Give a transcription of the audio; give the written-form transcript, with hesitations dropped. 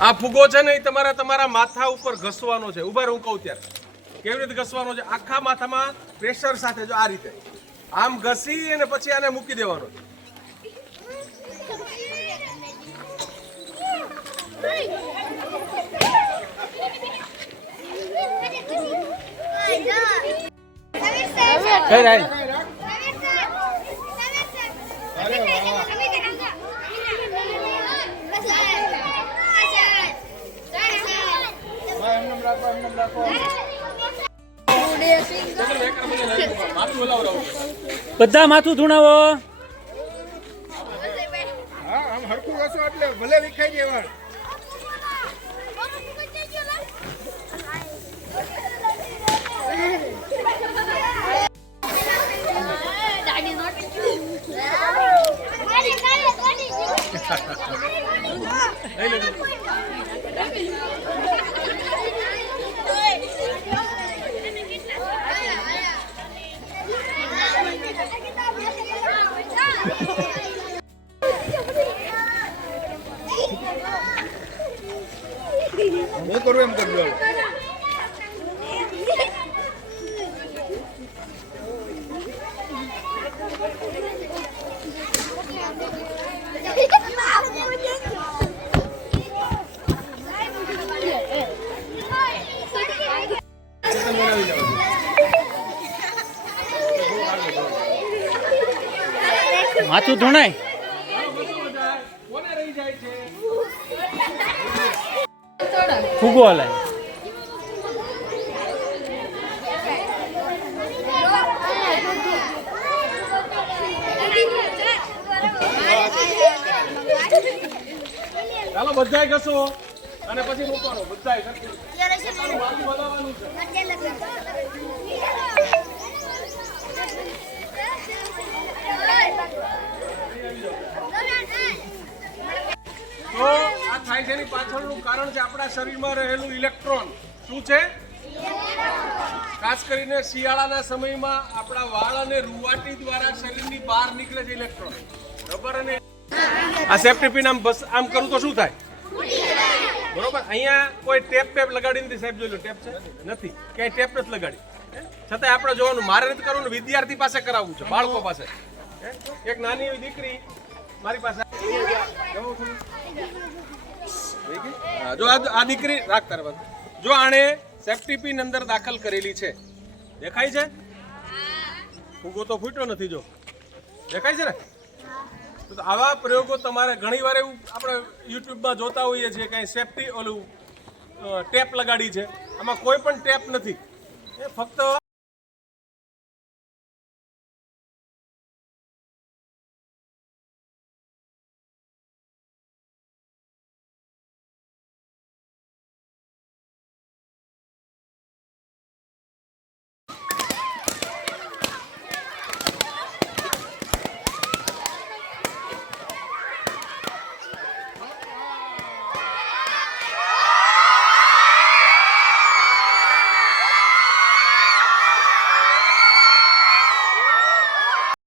આ ફુગો છે ને એ તમારા માથા ઉપર ઘસવાનો છે. ઉભા હું કહું ત્યારે કેવી રીતે ઘસવાનો છે. આખા માથામાં પ્રેશર સાથે જો આ રીતે આમ ઘસી અને પછી આને મૂકી દેવાનો છે. બધા માથું ધૂણાવો. હા આમ હરખું ઘસો એટલે ભલે વિખાઈ જાય. હું કરું એમ કરજો. માથું ધૂણાય. ફૂગો હલાય. ચાલો બધાય ઘસો અને પછી મૂકવાનો. બધાય બોલાવવાનું છે. તો આ થાય છે એની પાછળનું કારણ છે આપણા શરીરમાં રહેલું ઇલેક્ટ્રોન. શું છે? ખાસ કરીને શિયાળાના સમયમાં આપણા વાળ અને રૂવાટી દ્વારા શરીરની બહાર નીકળે છે ઇલેક્ટ્રોન. રબર અને આ સેફ્ટી પિન આમ કરું તો શું થાય? બરોબર. અહીંયા કોઈ ટેપ લગાડી નથી સાહેબ. જોઈ લો ટેપ છે નથી, ક્યાંય ટેપ નથી લગાડી. છતાંય આપણે જોવાનું, મારે નથી કરવાનું, વિદ્યાર્થી પાસે કરાવવું છે, બાળકો પાસે. એક નાની એવી દીકરી મારી પાસે જો આ દીકરી રાખતા રહે. જો આણે સેફ્ટી પિન અંદર દાખલ કરેલી છે, દેખાય છે? ફૂગો તો ફૂટ્યો નથી. જો દેખાય છે ને? તો આવા પ્રયોગો તમારે ઘણી વાર એવું આપણે યુટ્યુબમાં જોતા હોઈએ છીએ કે સેફ્ટી ઓલું ટેપ લગાડી છે. આમાં કોઈ પણ ટેપ નથી. એ ફક્ત